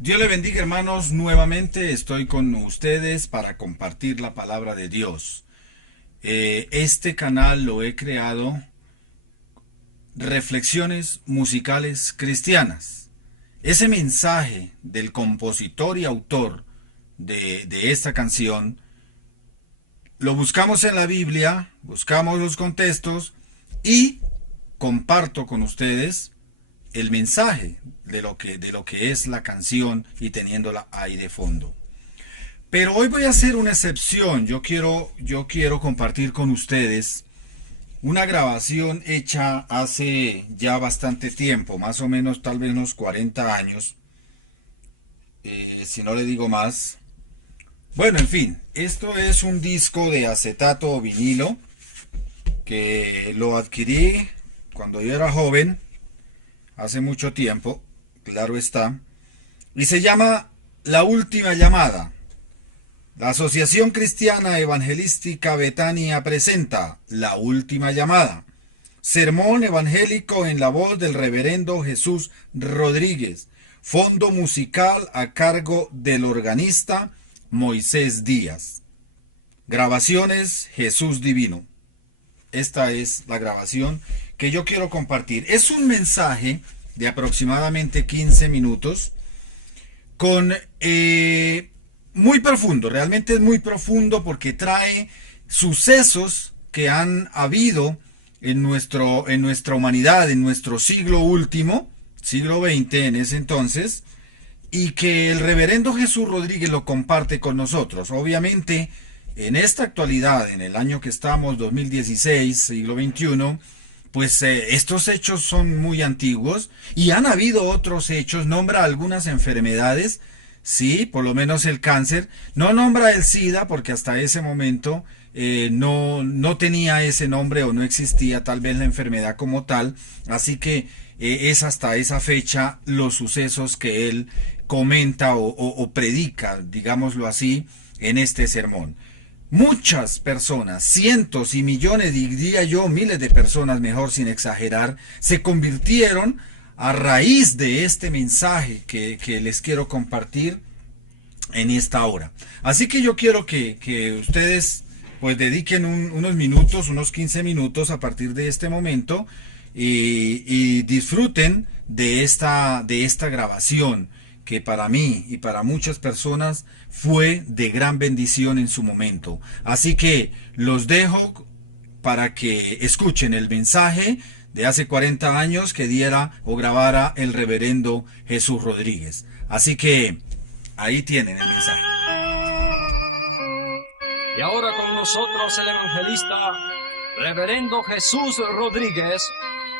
Dios le bendiga, hermanos. Nuevamente estoy con ustedes para compartir la palabra de Dios. Este canal lo he creado, Reflexiones Musicales Cristianas. Ese mensaje del compositor y autor de esta canción lo buscamos en la Biblia, buscamos los contextos y comparto con ustedes el mensaje de lo que es la canción y teniéndola ahí de fondo. Pero hoy voy a hacer una excepción. Yo quiero compartir con ustedes una grabación hecha hace ya bastante tiempo, más o menos tal vez unos 40 años, si no le digo más. Bueno, en fin, esto es un disco de acetato o vinilo que lo adquirí cuando yo era joven, hace mucho tiempo, claro está, y se llama La Última Llamada. La Asociación Cristiana Evangelística Betania presenta La Última Llamada, sermón evangélico en la voz del reverendo Jesús Rodríguez, fondo musical a cargo del organista Moisés Díaz. Grabaciones Jesús Divino. Esta es la grabación que yo quiero compartir. Es un mensaje de aproximadamente 15 minutos con muy profundo, realmente es muy profundo porque trae sucesos que han habido en nuestra humanidad, en nuestro siglo último, siglo XX en ese entonces, y que el reverendo Jesús Rodríguez lo comparte con nosotros. Obviamente, en esta actualidad, en el año que estamos, 2016, siglo XXI, pues estos hechos son muy antiguos y han habido otros hechos. Nombra algunas enfermedades, sí, por lo menos el cáncer. No nombra el SIDA porque hasta ese momento no tenía ese nombre o no existía tal vez la enfermedad como tal. Así que es hasta esa fecha los sucesos que él comenta o predica, digámoslo así, en este sermón. Muchas personas, cientos y millones, diría yo, miles de personas, mejor sin exagerar, se convirtieron a raíz de este mensaje que les quiero compartir en esta hora. Así que yo quiero que ustedes pues dediquen unos minutos, unos 15 minutos a partir de este momento y disfruten de esta grabación que para mí y para muchas personas fue de gran bendición en su momento. Así que los dejo para que escuchen el mensaje de hace 40 años que diera o grabara el reverendo Jesús Rodríguez. Así que ahí tienen el mensaje. Y ahora con nosotros el evangelista reverendo Jesús Rodríguez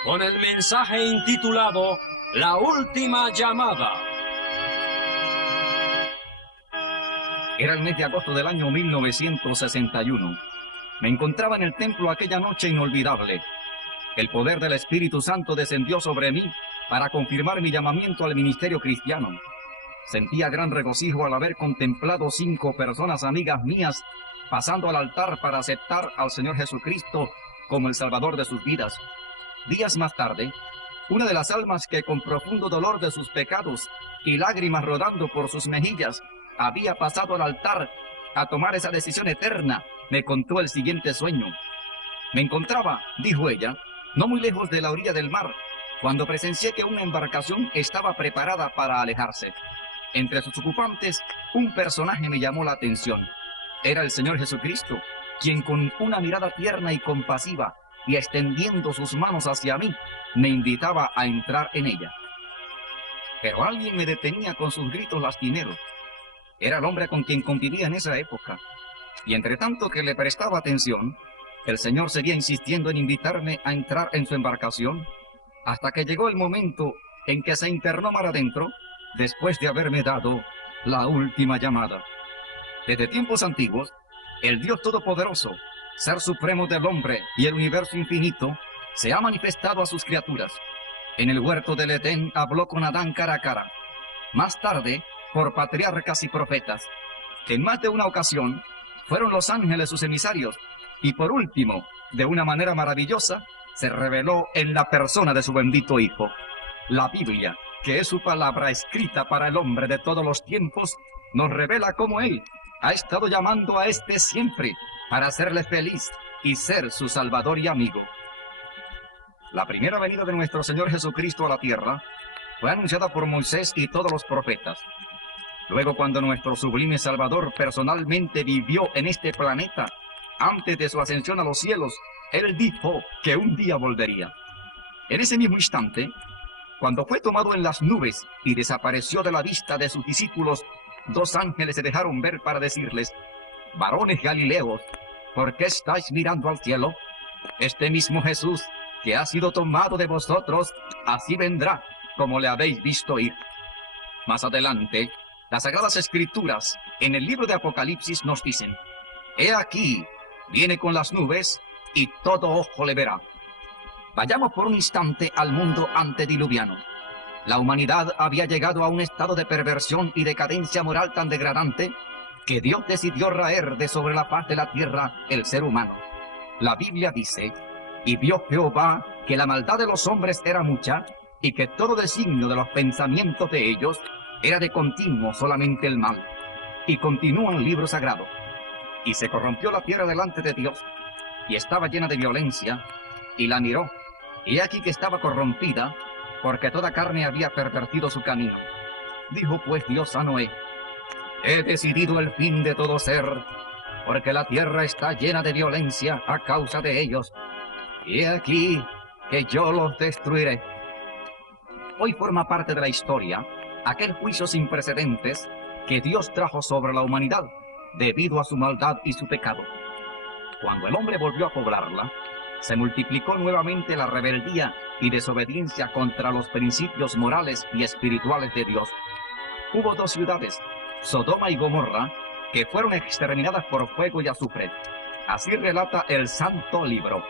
con el mensaje intitulado La Última Llamada. Era el mes de agosto del año 1961. Me encontraba en el templo aquella noche inolvidable. El poder del Espíritu Santo descendió sobre mí para confirmar mi llamamiento al ministerio cristiano. Sentía gran regocijo al haber contemplado 5 personas amigas mías pasando al altar para aceptar al Señor Jesucristo como el Salvador de sus vidas. Días más tarde, una de las almas que con profundo dolor de sus pecados y lágrimas rodando por sus mejillas había pasado al altar a tomar esa decisión eterna, me contó el siguiente sueño. Me encontraba, dijo ella, no muy lejos de la orilla del mar, cuando presencié que una embarcación estaba preparada para alejarse. Entre sus ocupantes, un personaje me llamó la atención. Era el Señor Jesucristo, quien con una mirada tierna y compasiva, y extendiendo sus manos hacia mí, me invitaba a entrar en ella. Pero alguien me detenía con sus gritos lastimeros. Era el hombre con quien convivía en esa época. Y entre tanto que le prestaba atención, el Señor seguía insistiendo en invitarme a entrar en su embarcación, hasta que llegó el momento en que se internó mar adentro, después de haberme dado la última llamada. Desde tiempos antiguos, el Dios Todopoderoso, Ser Supremo del hombre y el universo infinito, se ha manifestado a sus criaturas. En el huerto del Edén habló con Adán cara a cara. Más tarde, por patriarcas y profetas. En más de una ocasión, fueron los ángeles sus emisarios. Y por último, de una manera maravillosa, se reveló en la persona de su bendito Hijo. La Biblia, que es su palabra escrita para el hombre de todos los tiempos, nos revela cómo Él ha estado llamando a éste siempre para hacerle feliz y ser su Salvador y amigo. La primera venida de nuestro Señor Jesucristo a la tierra fue anunciada por Moisés y todos los profetas. Luego, cuando nuestro sublime Salvador personalmente vivió en este planeta, antes de su ascensión a los cielos, Él dijo que un día volvería. En ese mismo instante, cuando fue tomado en las nubes y desapareció de la vista de sus discípulos, dos ángeles se dejaron ver para decirles: varones galileos, ¿por qué estáis mirando al cielo? Este mismo Jesús, que ha sido tomado de vosotros, así vendrá, como le habéis visto ir. Más adelante, las Sagradas Escrituras, en el libro de Apocalipsis, nos dicen: he aquí, viene con las nubes, y todo ojo le verá. Vayamos por un instante al mundo antediluviano. La humanidad había llegado a un estado de perversión y decadencia moral tan degradante que Dios decidió raer de sobre la faz de la tierra el ser humano. La Biblia dice: y vio Jehová que la maldad de los hombres era mucha, y que todo designio de los pensamientos de ellos era de continuo solamente el mal. Y continúa el libro sagrado: y se corrompió la tierra delante de Dios, y estaba llena de violencia, y la miró, y aquí que estaba corrompida, porque toda carne había pervertido su camino. Dijo pues Dios a Noé: he decidido el fin de todo ser, porque la tierra está llena de violencia a causa de ellos, y he aquí que yo los destruiré. Hoy forma parte de la historia aquel juicio sin precedentes que Dios trajo sobre la humanidad debido a su maldad y su pecado. Cuando el hombre volvió a poblarla, se multiplicó nuevamente la rebeldía y desobediencia contra los principios morales y espirituales de Dios. Hubo dos ciudades, Sodoma y Gomorra, que fueron exterminadas por fuego y azufre. Así relata el Santo Libro.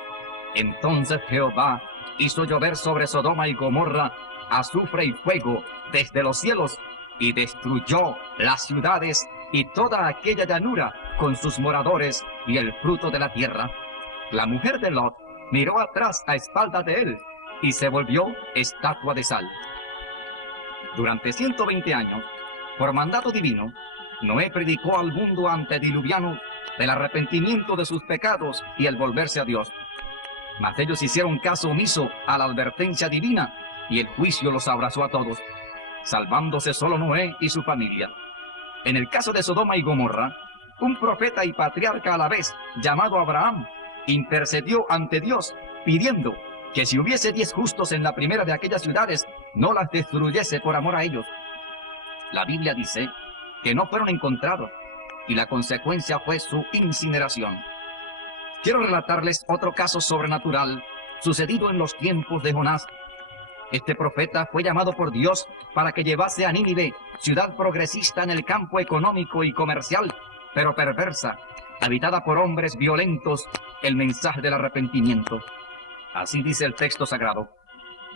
Entonces Jehová hizo llover sobre Sodoma y Gomorra azufre y fuego desde los cielos, y destruyó las ciudades y toda aquella llanura con sus moradores y el fruto de la tierra. La mujer de Lot miró atrás a espaldas de él y se volvió estatua de sal. Durante 120 años, por mandato divino, Noé predicó al mundo antediluviano del arrepentimiento de sus pecados y el volverse a Dios. Mas ellos hicieron caso omiso a la advertencia divina y el juicio los abrazó a todos, salvándose solo Noé y su familia. En el caso de Sodoma y Gomorra, un profeta y patriarca a la vez, llamado Abraham, intercedió ante Dios pidiendo que si hubiese 10 justos en la primera de aquellas ciudades, no las destruyese por amor a ellos. La Biblia dice que no fueron encontrados y la consecuencia fue su incineración. Quiero relatarles otro caso sobrenatural sucedido en los tiempos de Jonás. Este profeta fue llamado por Dios para que llevase a Nínive, ciudad progresista en el campo económico y comercial, pero perversa, habitada por hombres violentos, el mensaje del arrepentimiento. Así dice el texto sagrado: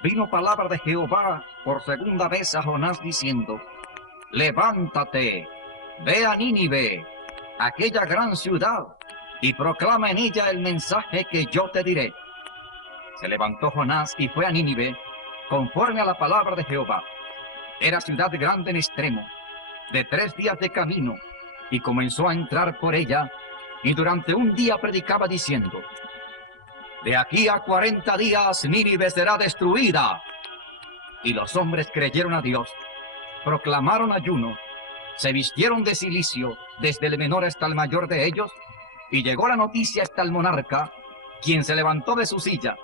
vino palabra de Jehová por segunda vez a Jonás diciendo: levántate, ve a Nínive, aquella gran ciudad, y proclama en ella el mensaje que yo te diré. Se levantó Jonás y fue a Nínive, conforme a la palabra de Jehová. Era ciudad grande en extremo, de 3 días de camino, y comenzó a entrar por ella, y durante un día predicaba diciendo: de aquí a 40 días Nínive será destruida. Y los hombres creyeron a Dios, proclamaron ayuno, se vistieron de cilicio, desde el menor hasta el mayor de ellos, y llegó la noticia hasta el monarca, quien se levantó de su silla,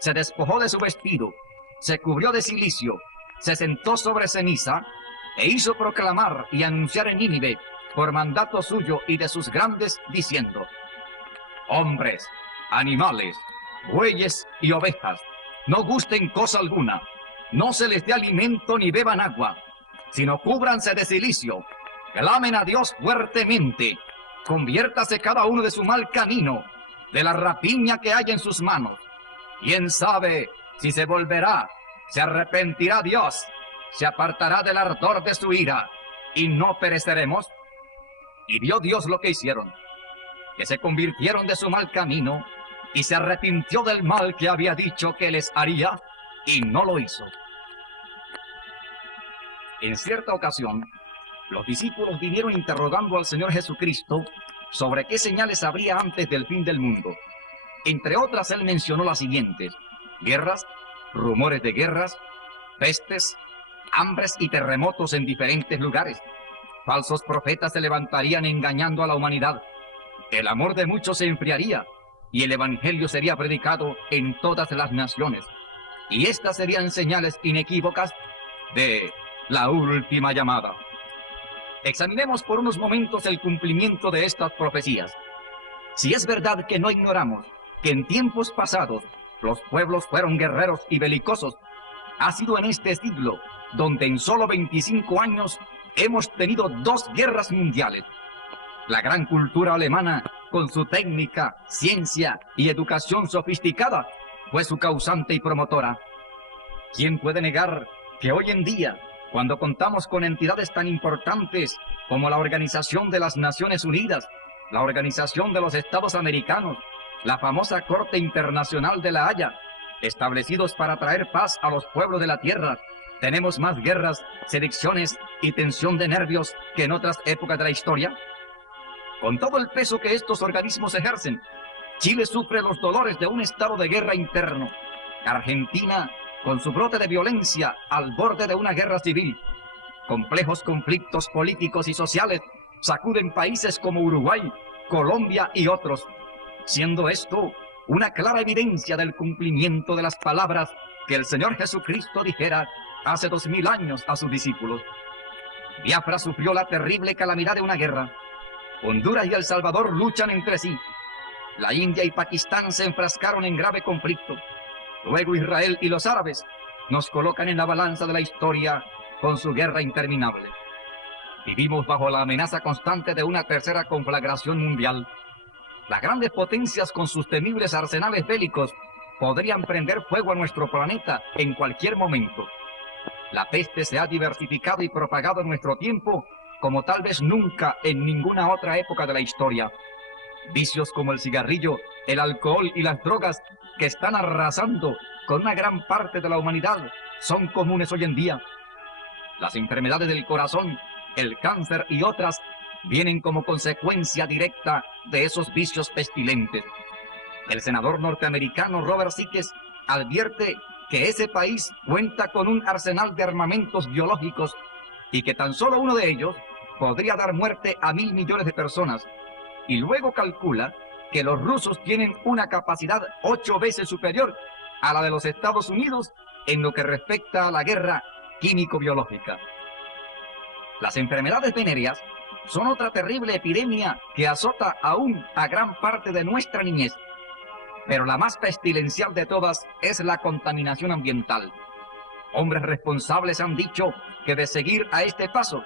se despojó de su vestido, se cubrió de cilicio, se sentó sobre ceniza, e hizo proclamar y anunciar en Nínive, por mandato suyo y de sus grandes, diciendo: hombres, animales, bueyes y ovejas, no gusten cosa alguna, no se les dé alimento ni beban agua, sino cúbranse de cilicio, clamen a Dios fuertemente, conviértase cada uno de su mal camino, de la rapiña que hay en sus manos. ¿Quién sabe si se volverá, se arrepentirá Dios, se apartará del ardor de su ira, y no pereceremos? Y vio Dios lo que hicieron, que se convirtieron de su mal camino, y se arrepintió del mal que había dicho que les haría, y no lo hizo. En cierta ocasión, los discípulos vinieron interrogando al Señor Jesucristo sobre qué señales habría antes del fin del mundo. Entre otras, él mencionó las siguientes: guerras, rumores de guerras, pestes, hambres y terremotos en diferentes lugares. Falsos profetas se levantarían engañando a la humanidad. El amor de muchos se enfriaría y el evangelio sería predicado en todas las naciones. Y estas serían señales inequívocas de la última llamada. Examinemos por unos momentos el cumplimiento de estas profecías. Si es verdad que no ignoramos que en tiempos pasados los pueblos fueron guerreros y belicosos, ha sido en este siglo donde en solo 25 años hemos tenido 2 guerras mundiales. La gran cultura alemana, con su técnica, ciencia y educación sofisticada, fue su causante y promotora. ¿Quién puede negar que hoy en día, cuando contamos con entidades tan importantes como la Organización de las Naciones Unidas, la Organización de los Estados Americanos, la famosa Corte Internacional de La Haya, establecidos para traer paz a los pueblos de la tierra, tenemos más guerras, sediciones y tensión de nervios que en otras épocas de la historia? Con todo el peso que estos organismos ejercen, Chile sufre los dolores de un estado de guerra interno. Argentina, con su brote de violencia al borde de una guerra civil. Complejos conflictos políticos y sociales sacuden países como Uruguay, Colombia y otros, siendo esto una clara evidencia del cumplimiento de las palabras que el Señor Jesucristo dijera hace 2000 años a sus discípulos. Biafra sufrió la terrible calamidad de una guerra. Honduras y El Salvador luchan entre sí. La India y Pakistán se enfrascaron en grave conflicto. Luego Israel y los árabes nos colocan en la balanza de la historia con su guerra interminable. Vivimos bajo la amenaza constante de una tercera conflagración mundial. Las grandes potencias con sus temibles arsenales bélicos podrían prender fuego a nuestro planeta en cualquier momento. La peste se ha diversificado y propagado en nuestro tiempo como tal vez nunca en ninguna otra época de la historia. Vicios como el cigarrillo, el alcohol y las drogas, que están arrasando con una gran parte de la humanidad, son comunes hoy en día. Las enfermedades del corazón, el cáncer y otras vienen como consecuencia directa de esos vicios pestilentes. El senador norteamericano Robert Sikes advierte que ese país cuenta con un arsenal de armamentos biológicos y que tan solo uno de ellos podría dar muerte a 1.000 millones de personas. Y luego calcula que los rusos tienen una capacidad 8 veces superior a la de los Estados Unidos en lo que respecta a la guerra químico-biológica. Las enfermedades venéreas son otra terrible epidemia que azota aún a gran parte de nuestra niñez. Pero la más pestilencial de todas es la contaminación ambiental. Hombres responsables han dicho que de seguir a este paso,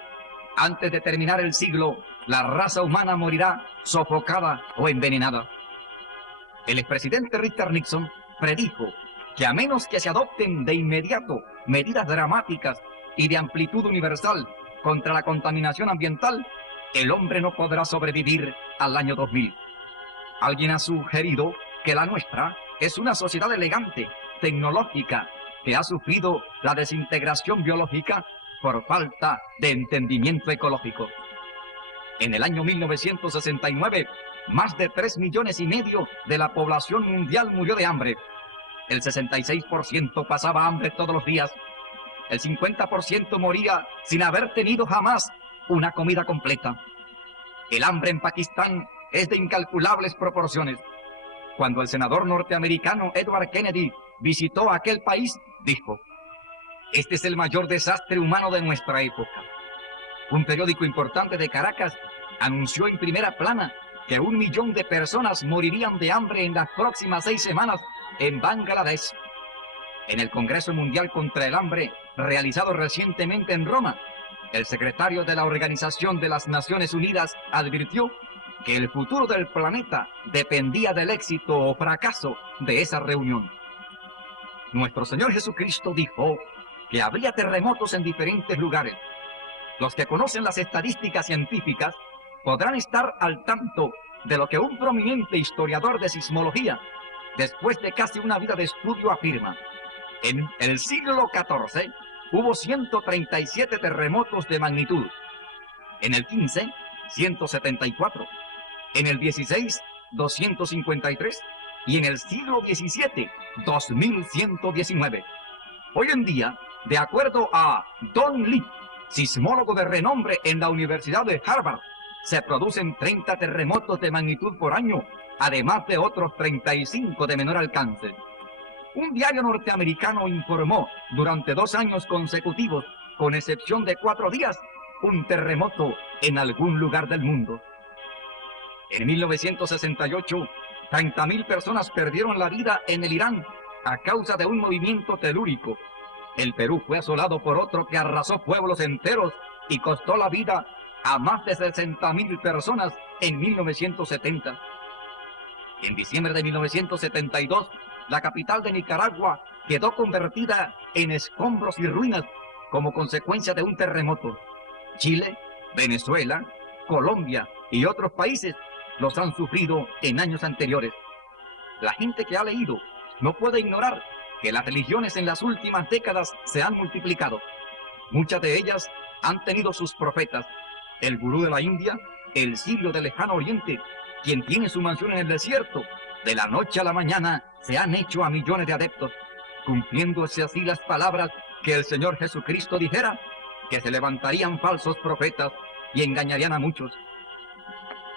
antes de terminar el siglo, la raza humana morirá sofocada o envenenada. El expresidente Richard Nixon predijo que a menos que se adopten de inmediato medidas dramáticas y de amplitud universal contra la contaminación ambiental, el hombre no podrá sobrevivir al año 2000. Alguien ha sugerido que la nuestra es una sociedad elegante, tecnológica, que ha sufrido la desintegración biológica por falta de entendimiento ecológico. En el año 1969, más de 3,5 millones de la población mundial murió de hambre. El 66% pasaba hambre todos los días. El 50% moría sin haber tenido jamás una comida completa. El hambre en Pakistán es de incalculables proporciones. Cuando el senador norteamericano Edward Kennedy visitó aquel país, dijo: "Este es el mayor desastre humano de nuestra época". Un periódico importante de Caracas anunció en primera plana que 1 millón de personas morirían de hambre en las próximas 6 semanas en Bangladesh. En el Congreso Mundial contra el Hambre, realizado recientemente en Roma, el secretario de la Organización de las Naciones Unidas advirtió que el futuro del planeta dependía del éxito o fracaso de esa reunión. Nuestro Señor Jesucristo dijo que habría terremotos en diferentes lugares. Los que conocen las estadísticas científicas podrán estar al tanto de lo que un prominente historiador de sismología, después de casi una vida de estudio, afirma. En el siglo XIV, hubo 137 terremotos de magnitud. En el 15, 174. En el 16, 253. Y en el siglo XVII, 2119. Hoy en día, de acuerdo a Don Lee, sismólogo de renombre en la Universidad de Harvard, se producen 30 terremotos de magnitud por año, además de otros 35 de menor alcance. Un diario norteamericano informó durante 2 años consecutivos, con excepción de 4 días, un terremoto en algún lugar del mundo. En 1968, 30.000 personas perdieron la vida en el Irán a causa de un movimiento telúrico. El Perú fue asolado por otro que arrasó pueblos enteros y costó la vida a más de 60.000 personas en 1970. En diciembre de 1972, la capital de Nicaragua quedó convertida en escombros y ruinas como consecuencia de un terremoto. Chile, Venezuela, Colombia y otros países los han sufrido en años anteriores. La gente que ha leído no puede ignorar que las religiones en las últimas décadas se han multiplicado. Muchas de ellas han tenido sus profetas. El gurú de la India, el sirio del lejano oriente, quien tiene su mansión en el desierto, de la noche a la mañana se han hecho a millones de adeptos, cumpliéndose así las palabras que el Señor Jesucristo dijera, que se levantarían falsos profetas y engañarían a muchos.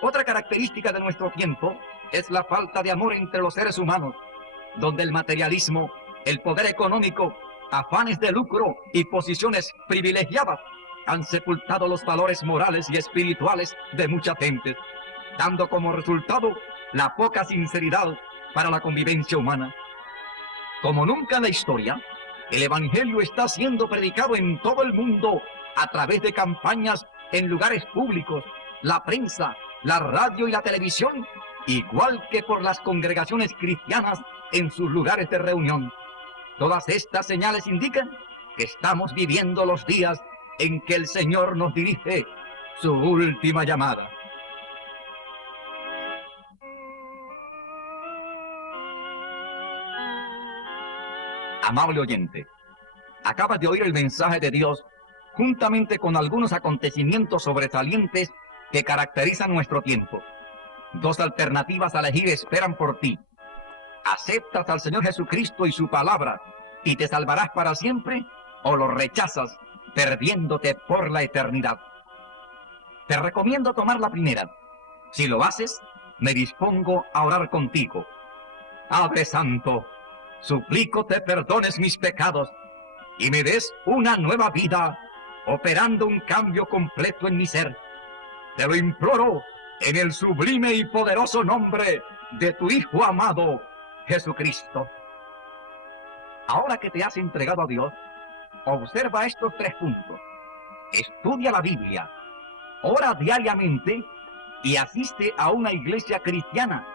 Otra característica de nuestro tiempo es la falta de amor entre los seres humanos, donde el materialismo, el poder económico, afanes de lucro y posiciones privilegiadas han sepultado los valores morales y espirituales de mucha gente, dando como resultado la poca sinceridad para la convivencia humana. Como nunca en la historia, el Evangelio está siendo predicado en todo el mundo a través de campañas en lugares públicos, la prensa, la radio y la televisión, igual que por las congregaciones cristianas en sus lugares de reunión. Todas estas señales indican que estamos viviendo los días en que el Señor nos dirige su última llamada. Amable oyente, acabas de oír el mensaje de Dios juntamente con algunos acontecimientos sobresalientes que caracterizan nuestro tiempo. 2 alternativas a elegir esperan por ti. ¿Aceptas al Señor Jesucristo y su palabra y te salvarás para siempre? ¿O lo rechazas, perdiéndote por la eternidad? Te recomiendo tomar la primera. Si lo haces, me dispongo a orar contigo. Padre Santo, suplico te perdones mis pecados y me des una nueva vida, operando un cambio completo en mi ser. Te lo imploro en el sublime y poderoso nombre de tu Hijo amado, Jesucristo. Ahora que te has entregado a Dios, observa estos 3 puntos. Estudia la Biblia, ora diariamente y asiste a una iglesia cristiana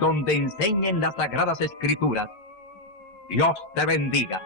donde enseñen las Sagradas Escrituras. Dios te bendiga.